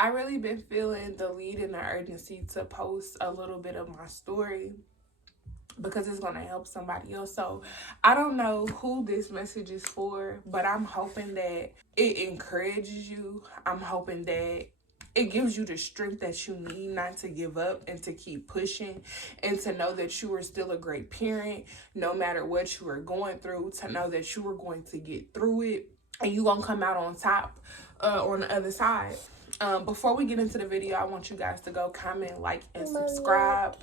I really been feeling the need and the urgency to post a little bit of my story because it's going to help somebody else. So I don't know who this message is for, but I'm hoping that it encourages you. I'm hoping that it gives you the strength that you need not to give up and to keep pushing, and to know that you are still a great parent no matter what you are going through, to know that you are going to get through it and you're going to come out on top on the other side. Before we get into the video, I want you guys to go comment, like, and subscribe.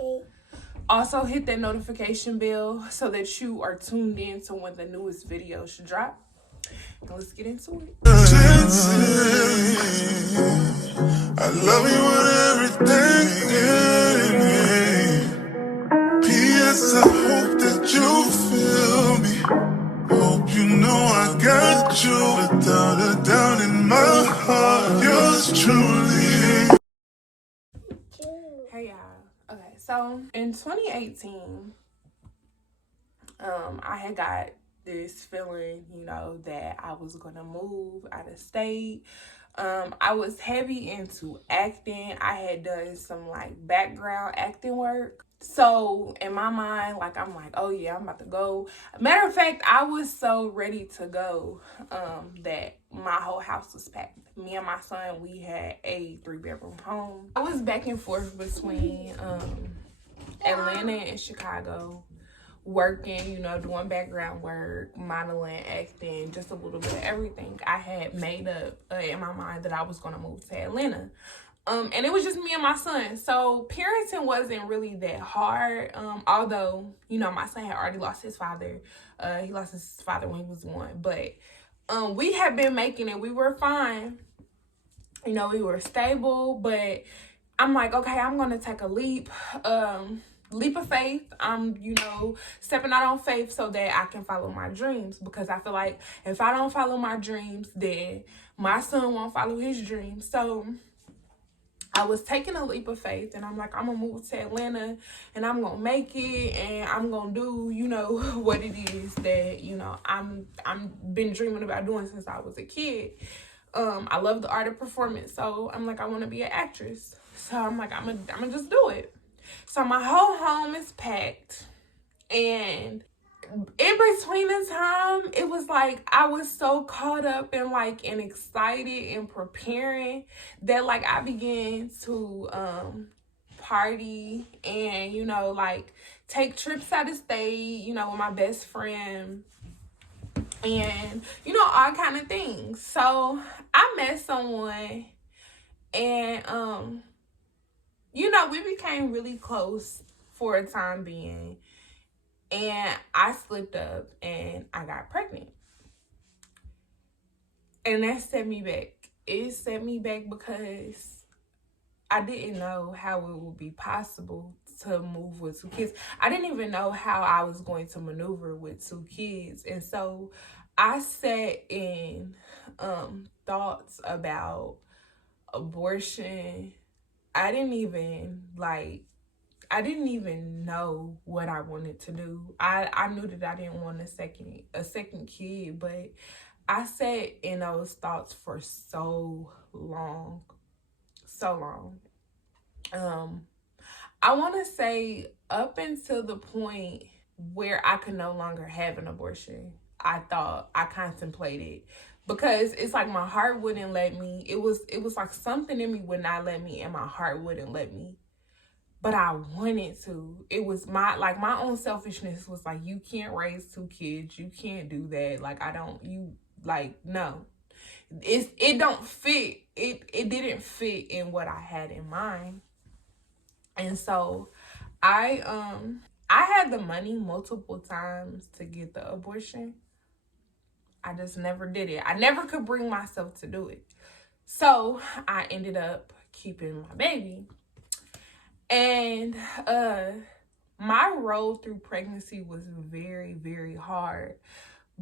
Also, hit that notification bell so that you are tuned in to when the newest video should drop. And let's get into it. I love you with everything. P.S. I hope that you feel me. Hope you know I got you without a doubt in my heart. Yours truly. Hey y'all. Okay, so in 2018, I had got this feeling, that I was gonna move out of state. I was heavy into acting. I had done some background acting work. So in my mind, I'm like, oh yeah, I'm about to go. Matter of fact, I was so ready to go that my whole house was packed. Me and my son, we had a 3-bedroom home. I was back and forth between Atlanta and Chicago, working, doing background work, modeling, acting, just a little bit of everything. I had made up in my mind that I was going to move to Atlanta. And it was just me and my son. So parenting wasn't really that hard. Although, my son had already lost his father. He lost his father when he was 1. But we had been making it. We were fine. We were stable. But I'm like, okay, I'm going to take a leap of faith. I'm, stepping out on faith so that I can follow my dreams, because I feel like if I don't follow my dreams, then my son won't follow his dreams. So I was taking a leap of faith, and I'm like, I'm gonna move to Atlanta and I'm gonna make it, and I'm gonna do, what it is that, I'm been dreaming about doing since I was a kid. I love the art of performance, so I'm like, I want to be an actress. So I'm like, I'm gonna just do it. So my whole home is packed, and in between the time, it was like I was so caught up and excited and preparing that I began to party and take trips out of state, with my best friend, and all kind of things. So I met someone, and we became really close for a time being. And I slipped up and I got pregnant. And that set me back. It set me back because I didn't know how it would be possible to move with 2 kids. I didn't even know how I was going to maneuver with 2 kids. And so I sat in thoughts about abortion. I didn't even know what I wanted to do. I knew that I didn't want a second kid, but I sat in those thoughts for so long. I want to say up until the point where I could no longer have an abortion, I contemplated, because it's like my heart wouldn't let me. It was like something in me would not let me, and my heart wouldn't let me. But I wanted to. It was my own selfishness was like, you can't raise 2 kids. You can't do that. No. It don't fit. It didn't fit in what I had in mind. And so I had the money multiple times to get the abortion. I just never did it. I never could bring myself to do it. So I ended up keeping my baby. And my road through pregnancy was very, very hard,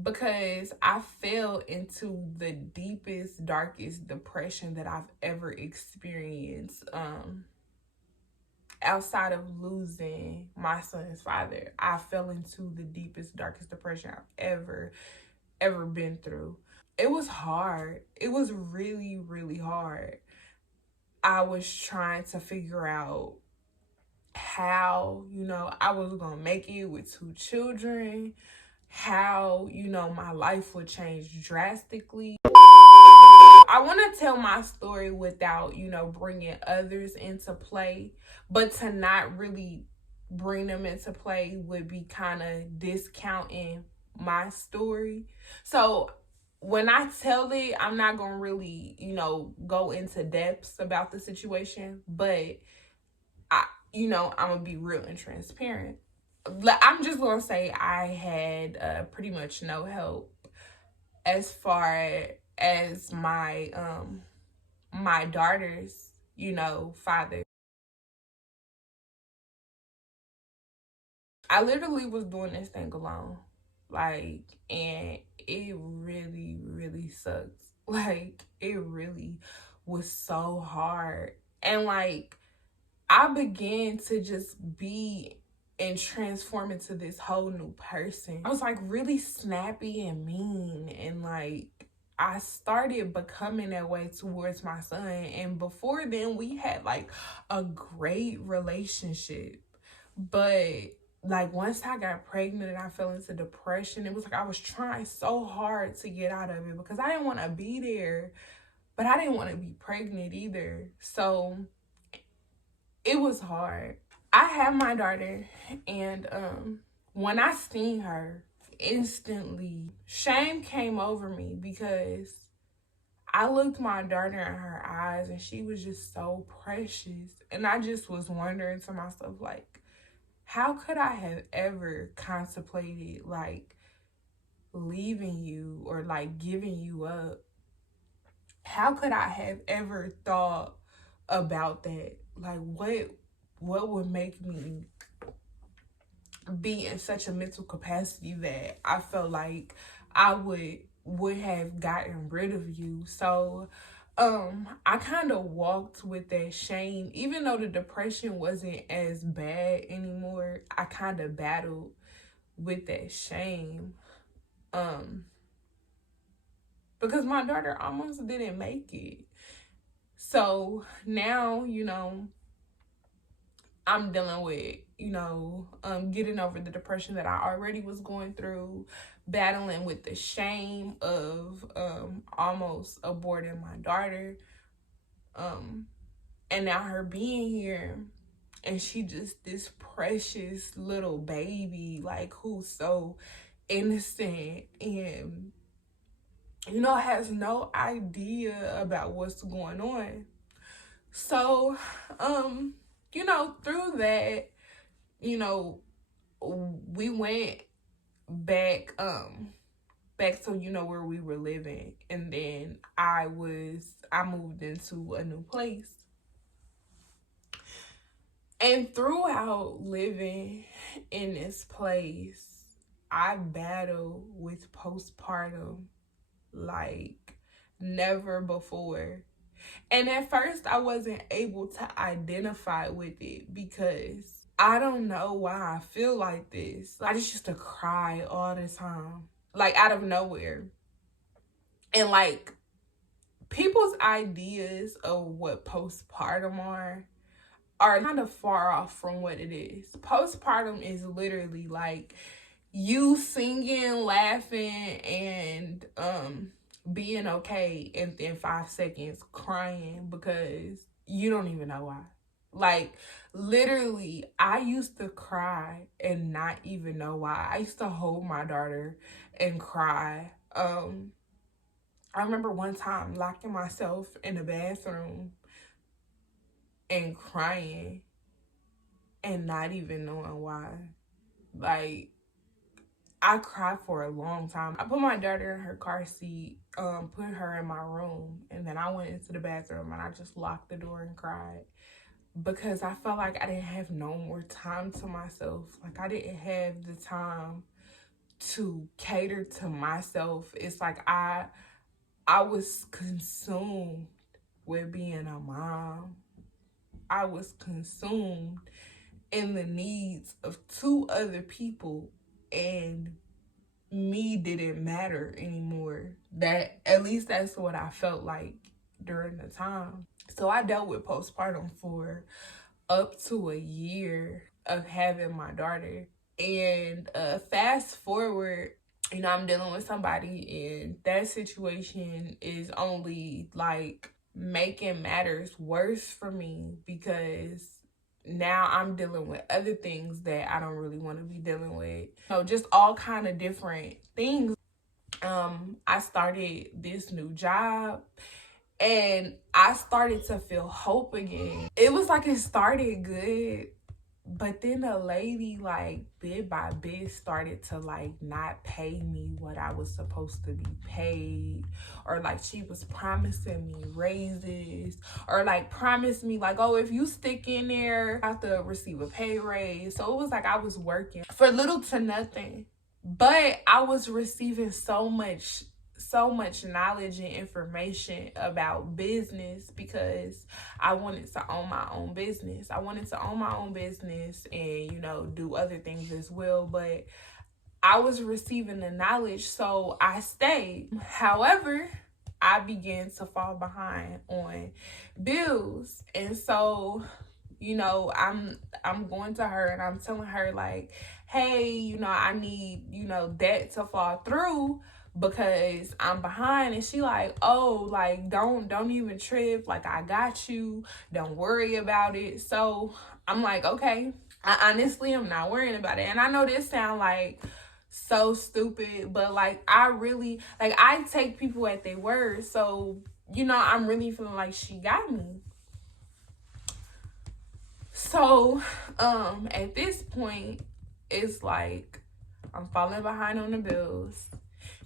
because I fell into the deepest, darkest depression that I've ever experienced. Outside of losing my son's father, I fell into the deepest, darkest depression I've ever been through. It was hard. It was really, really hard. I was trying to figure out how, I was going to make it with 2 children, how, my life would change drastically. I want to tell my story without, bringing others into play, but to not really bring them into play would be kind of discounting my story. So when I tell it, I'm not going to really, go into depths about the situation, but I'm going to be real and transparent. I'm just going to say I had pretty much no help as far as my daughter's, father. I literally was doing this thing alone. Like, and it really, really sucks. Like, it really was so hard. And like, I began to just be and transform into this whole new person. I was like really snappy and mean, and like I started becoming that way towards my son. And before then, we had like a great relationship. But like once I got pregnant and I fell into depression, it was like I was trying so hard to get out of it because I didn't want to be there, but I didn't want to be pregnant either. So it was hard. I have my daughter, and when I seen her, instantly shame came over me because I looked my daughter in her eyes and she was just so precious. And I just was wondering to myself, like, how could I have ever contemplated like leaving you or like giving you up? How could I have ever thought about that? Like what would make me be in such a mental capacity that I felt like I would have gotten rid of you? So I kind of walked with that shame. Even though the depression wasn't as bad anymore, I kind of battled with that shame. Because my daughter almost didn't make it. So now, I'm dealing with, getting over the depression that I already was going through, battling with the shame of almost aborting my daughter. And now her being here, and she just this precious little baby, like who's so innocent and, has no idea about what's going on. So, through that, we went back back to where we were living, and then I moved into a new place. And throughout living in this place, I battled with postpartum like never before. And at first I wasn't able to identify with it because I don't know why I feel like this. I just used to cry all the time, like out of nowhere. And like people's ideas of what postpartum are kind of far off from what it is. Postpartum is literally like you singing, laughing, and being okay, and then 5 seconds crying because you don't even know why. Like literally, I used to cry and not even know why. I used to hold my daughter and cry. I remember one time locking myself in the bathroom and crying and not even knowing why. Like, I cried for a long time. I put my daughter in her car seat, put her in my room, and then I went into the bathroom and I just locked the door and cried because I felt like I didn't have no more time to myself. Like I didn't have the time to cater to myself. It's like I was consumed with being a mom. I was consumed in the needs of 2 other people, and me didn't matter anymore. That at least that's what I felt like during the time. So I dealt with postpartum for up to a year of having my daughter. And fast forward, I'm dealing with somebody, and that situation is only like making matters worse for me, because now I'm dealing with other things that I don't really want to be dealing with. Just all kind of different things. I started this new job, and I started to feel hope again. It was like it started good, but then a lady, like, bit by bit started to like not pay me what I was supposed to be paid, or like she was promising me raises, or like promised me like, oh, if you stick in there, I have to receive a pay raise. So it was like I was working for little to nothing, but I was receiving so much knowledge and information about business, because I wanted to own my own business. I wanted to own my own business and, do other things as well. But I was receiving the knowledge, so I stayed. However, I began to fall behind on bills. And so, I'm going to her and I'm telling her like, hey, I need, that to fall through, because I'm behind. And she like, oh, like, don't even trip, like, I got you, don't worry about it. So I'm like, okay. I honestly am not worrying about it. And I know this sound like so stupid, but like, I really, like, I take people at their word. So, I'm really feeling like she got me. So at this point, it's like I'm falling behind on the bills.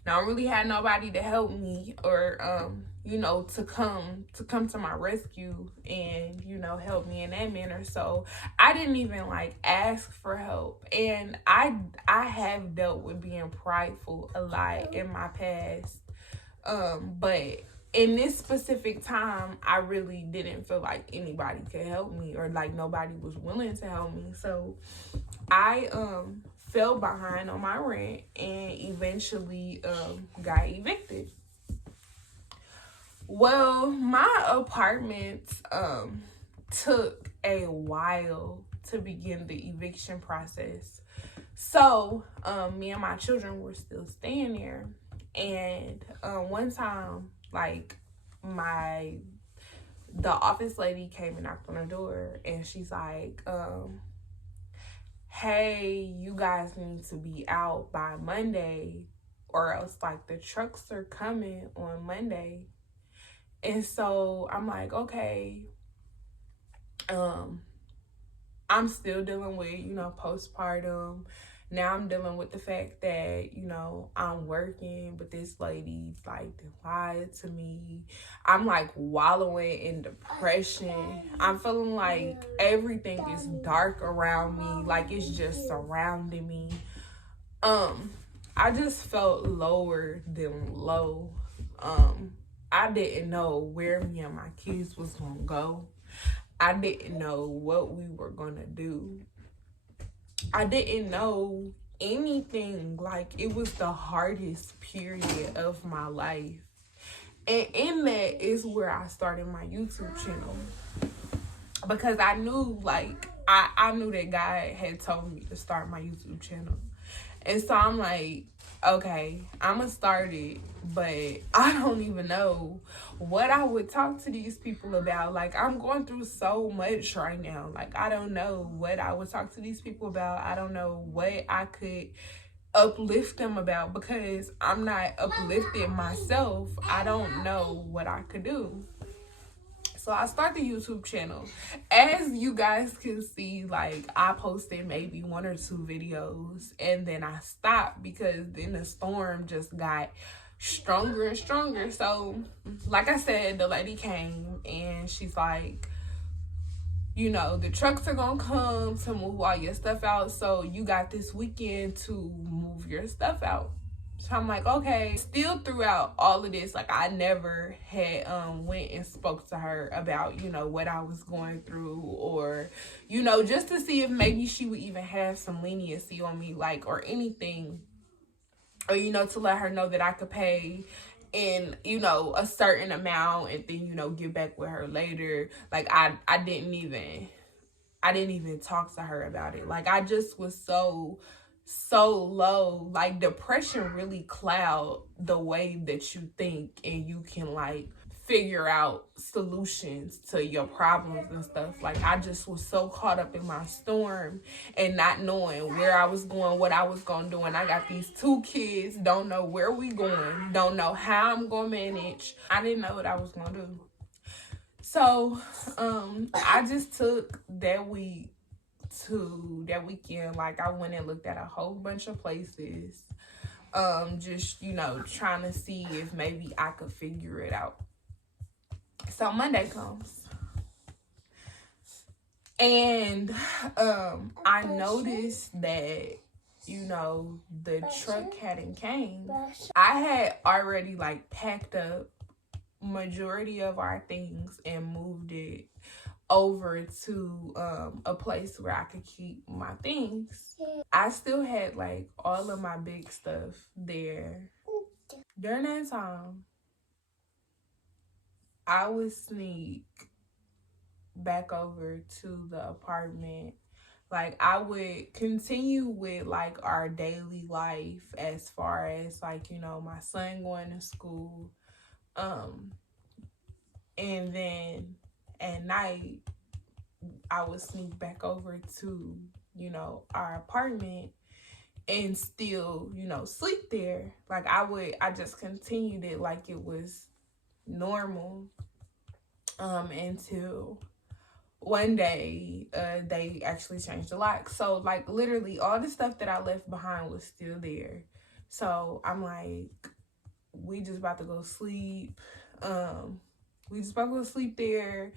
Now I don't really had nobody to help me, or to come to my rescue and help me in that manner. So I didn't even like ask for help. And I have dealt with being prideful a lot in my past, but in this specific time, I really didn't feel like anybody could help me, or like nobody was willing to help me. So I fell behind on my rent and eventually got evicted. Well, my apartment took a while to begin the eviction process. So me and my children were still staying there. And one time, like, the office lady came and knocked on the door, and she's like, hey, you guys need to be out by Monday, or else like the trucks are coming on Monday. And so I'm like, okay. I'm still dealing with, postpartum. Now I'm dealing with the fact that, I'm working, but this lady like lied to me. I'm like wallowing in depression. I'm feeling like everything is dark around me, like it's just surrounding me. I just felt lower than low. I didn't know where me and my kids was gonna go. I didn't know what we were gonna do. I didn't know anything. Like, it was the hardest period of my life. And in that is where I started my YouTube channel. Because I knew, like, I knew that God had told me to start my YouTube channel. And so I'm like, okay, I'm going to start it, but I don't even know what I would talk to these people about. Like, I'm going through so much right now. Like, I don't know what I would talk to these people about. I don't know what I could uplift them about, because I'm not uplifted myself. I don't know what I could do. So I started the YouTube channel. As you guys can see, like, I posted maybe 1 or 2 videos, and then I stopped because then the storm just got stronger and stronger. So like I said, the lady came and she's like, the trucks are gonna come to move all your stuff out, so you got this weekend to move your stuff out. So I'm like, okay. Still throughout all of this, like, I never had went and spoke to her about, what I was going through, or, just to see if maybe she would even have some leniency on me, like, or anything, or, to let her know that I could pay in, you know, a certain amount and then, you know, get back with her later. Like I didn't even talk to her about it. Like I just was so low. Like depression really cloud the way that you think, and you can like figure out solutions to your problems and stuff. Like I just was so caught up in my storm and not knowing where I was going, what I was gonna do. And I got these 2 kids, don't know where we going, don't know how I'm gonna manage. I didn't know what I was gonna do. So I just took that weekend, like I went and looked at a whole bunch of places, just, you know, trying to see if maybe I could figure it out. So Monday comes, and I noticed that, you know, the truck hadn't came. I had already like packed up majority of our things and moved it over to a place where I could keep my things. I still had like all of my big stuff there. During that time, I would sneak back over to the apartment. Like I would continue with like our daily life as far as like, you know, my son going to school. And then at night I would sneak back over to, you know, our apartment and still, you know, sleep there. Like I just continued it like it was normal, until one day they actually changed the lock. So like literally all the stuff that I left behind was still there. So I'm like, we just about to go sleep. We just about to go sleep there.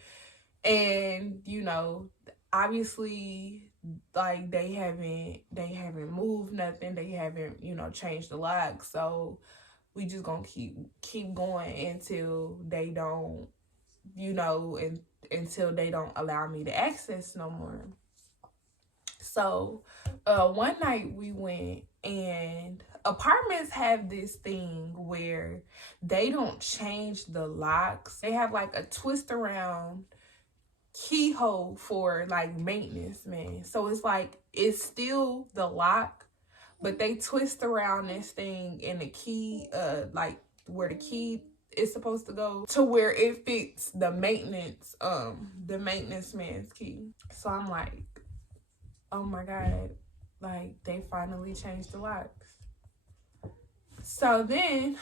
And, you know, obviously like they haven't moved nothing. They haven't, you know, changed the lock. So we just gonna keep going until they don't, you know, until they don't allow me to access no more. So one night we went, and apartments have this thing where they don't change the locks. They have like a twist around keyhole for like maintenance, man. So it's like it's still the lock, but they twist around this thing in the key, like where the key is supposed to go, to where it fits the maintenance man's key. So I'm like, oh my God, like they finally changed the locks. So then,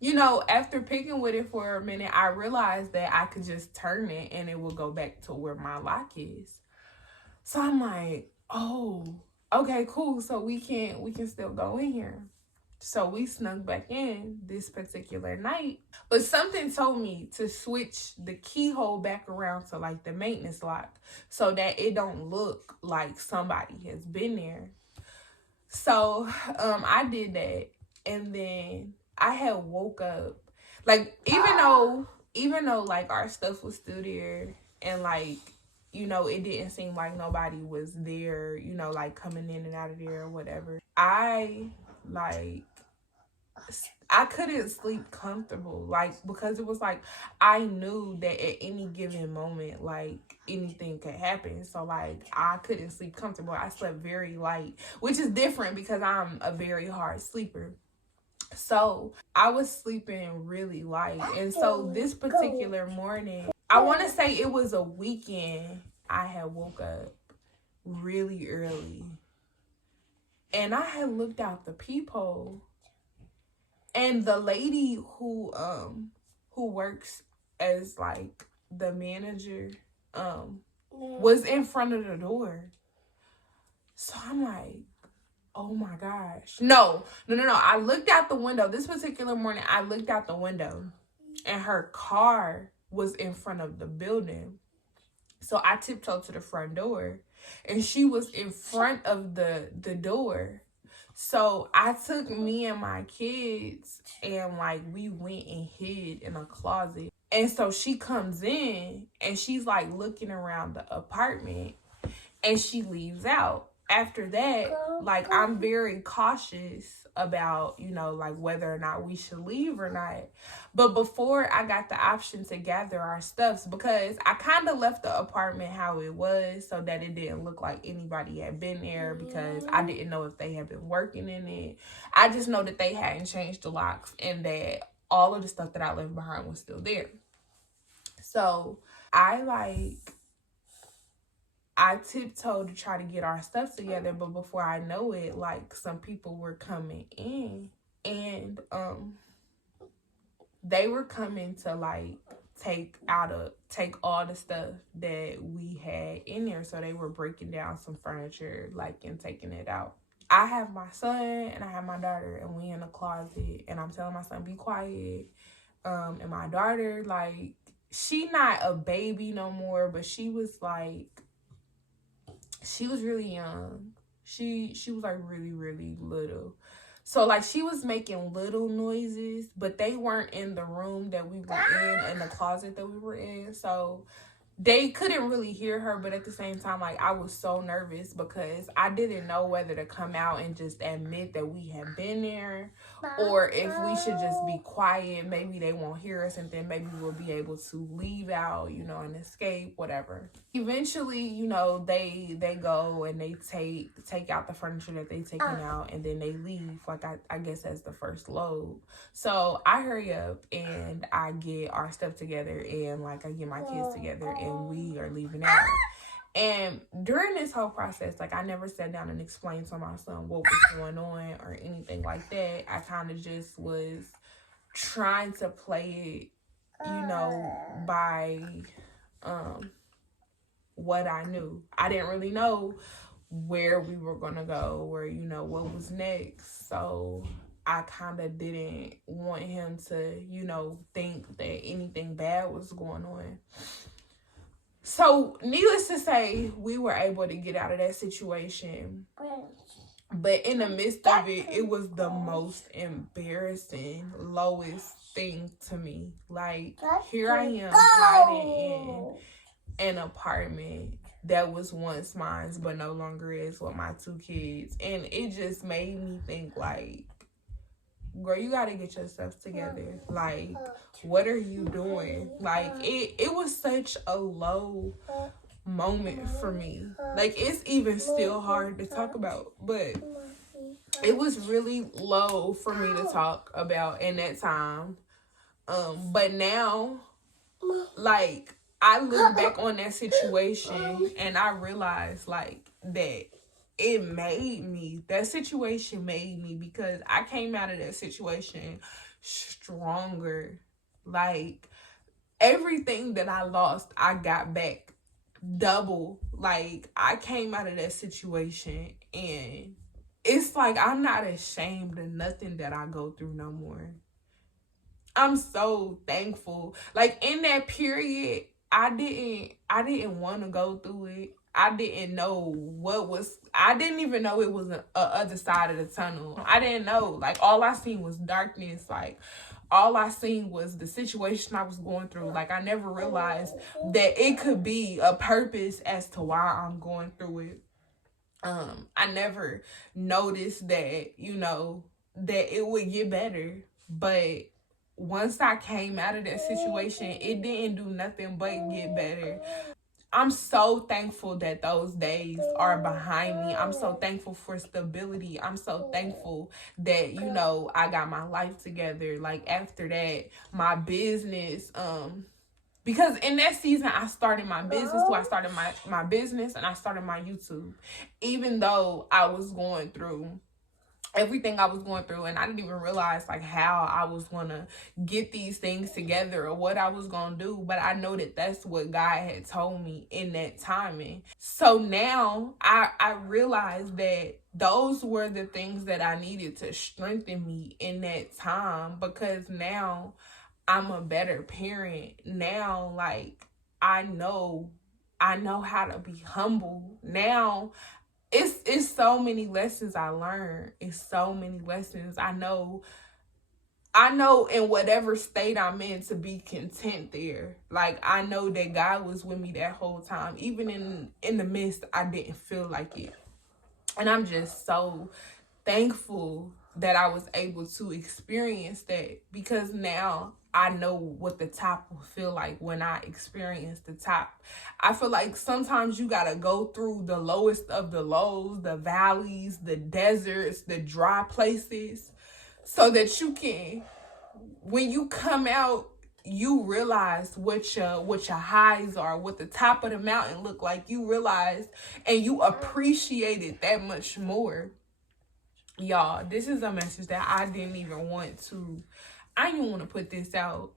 you know, after picking with it for a minute, I realized that I could just turn it and it will go back to where my lock is. So I'm like, oh, okay, cool. So we can still go in here. So we snuck back in this particular night. But something told me to switch the keyhole back around to like the maintenance lock so that it don't look like somebody has been there. So I did that. And then I had woke up. Like, even though like our stuff was still there and like, you know, it didn't seem like nobody was there, you know, like coming in and out of there or whatever. I couldn't sleep comfortable, like, because it was like I knew that at any given moment, like, anything could happen. So like I couldn't sleep comfortable. I slept very light, which is different because I'm a very hard sleeper. So I was sleeping really light. And so this particular morning, I want to say it was a weekend, I had woke up really early. And I had looked out the peephole. And the lady who works as like the manager was in front of the door. So I'm like, oh my gosh. No. I looked out the window. This particular morning, I looked out the window and her car was in front of the building. So I tiptoed to the front door and she was in front of the door. So I took me and my kids and like we went and hid in a closet. And so she comes in and she's like looking around the apartment and she leaves out. after that, like, I'm very cautious about, like, whether or not we should leave or not. But before I got the option to gather our stuffs, because I kind of left the apartment how it was so that it didn't look like anybody had been there, because I didn't know if they had been working in it. I just know that they hadn't changed the locks and that all of the stuff that I left behind was still there. So I tiptoed to try to get our stuff together, but before I know it, like, some people were coming in, and they were coming to, like, take all the stuff that we had in there. So they were breaking down some furniture, like, and taking it out. I have my son and I have my daughter, and we in the closet, and I'm telling my son, be quiet. And my daughter, like, she not a baby no more, but she was really young. She was like really, really little. So, like, she was making little noises, but they weren't in the room that we were in the closet that we were in. So they couldn't really hear her, but at the same time, like, I was so nervous because I didn't know whether to come out and just admit that we had been there, or if we should just be quiet. Maybe they won't hear us, and then maybe we'll be able to leave out, and escape, whatever. Eventually, they go and they take out the furniture that they taken out, and then they leave, like, I guess as the first load. So I hurry up and I get our stuff together, and, like, I get my kids together, and we are leaving out. And during this whole process, like, I never sat down and explained to my son what was going on or anything like that. I kind of just was trying to play it, by what I knew. I didn't really know where we were going to go or, what was next. So I kind of didn't want him to, think that anything bad was going on. So, needless to say, we were able to get out of that situation. But in the midst of it, it was the most embarrassing, lowest thing to me. Like, here I am hiding in an apartment that was once mine, but no longer is, with my 2 kids. And it just made me think, like, girl, you gotta get yourself together. Like, what are you doing? Like, it was such a low moment for me. Like, it's even still hard to talk about, but it was really low for me to talk about in that time. But now, like, I look back on that situation and I realize, like, that that situation made me, because I came out of that situation stronger. Like, everything that I lost, I got back double. Like, I came out of that situation, and it's like, I'm not ashamed of nothing that I go through no more. I'm so thankful. Like, in that period, I didn't want to go through it. I didn't know I didn't even know it was a other side of the tunnel. I didn't know. Like, all I seen was darkness. Like, all I seen was the situation I was going through. Like, I never realized that it could be a purpose as to why I'm going through it. I never noticed that, that it would get better. But once I came out of that situation, it didn't do nothing but get better. I'm so thankful that those days are behind me. I'm so thankful for stability. I'm so thankful that, I got my life together. Like, after that, my business, because in that season, I started my business too. I started my business, and I started my YouTube. Even though I was going through everything I was going through, and I didn't even realize, like, how I was going to get these things together or what I was going to do. But I know that that's what God had told me in that timing. So now I realized that those were the things that I needed to strengthen me in that time, because now I'm a better parent. Now, like, I know how to be humble. Now, it's so many lessons I learned. It's so many lessons. I know in whatever state I'm in, to be content there. Like, I know that God was with me that whole time. Even in the midst, I didn't feel like it. And I'm just so thankful that I was able to experience that, because now I know what the top will feel like when I experience the top. I feel like sometimes you gotta go through the lowest of the lows, the valleys, the deserts, the dry places, so that you can, when you come out, you realize what your highs are, what the top of the mountain look like. You realize and you appreciate it that much more. Y'all, this is a message that I didn't even want to put this out,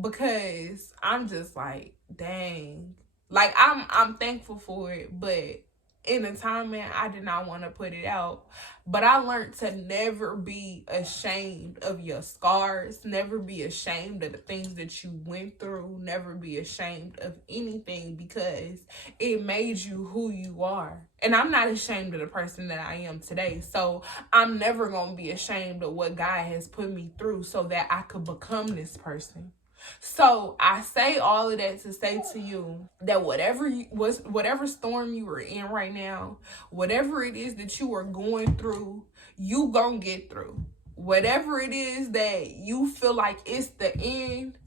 because I'm just like, dang. Like, I'm thankful for it, but in the time, man, I did not want to put it out. But I learned to never be ashamed of your scars, never be ashamed of the things that you went through, never be ashamed of anything, because it made you who you are. And I'm not ashamed of the person that I am today. So I'm never going to be ashamed of what God has put me through so that I could become this person. So I say all of that to say to you that whatever storm you are in right now, whatever it is that you are going through, you gonna get through. Whatever it is that you feel like it's the end,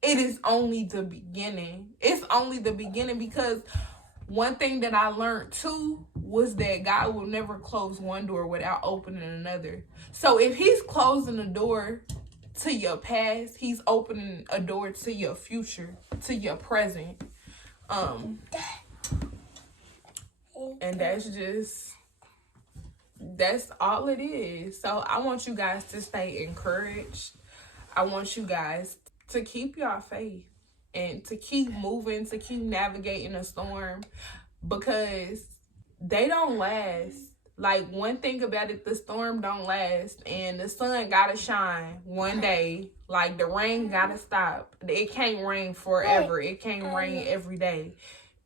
it is only the beginning. It's only the beginning, because one thing that I learned too was that God will never close one door without opening another. So if he's closing the door to your past, he's opening a door to your future, to your present. And that's all it is. So I want you guys to stay encouraged. I want you guys to keep your faith and to keep moving, to keep navigating a storm, because they don't last. Like, one thing about it, the storm don't last, and the sun gotta shine one day. Like, the rain gotta stop. It can't rain forever. It can't rain every day.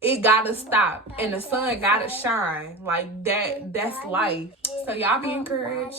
It gotta stop, and the sun gotta shine. Like, that's life. So y'all be encouraged.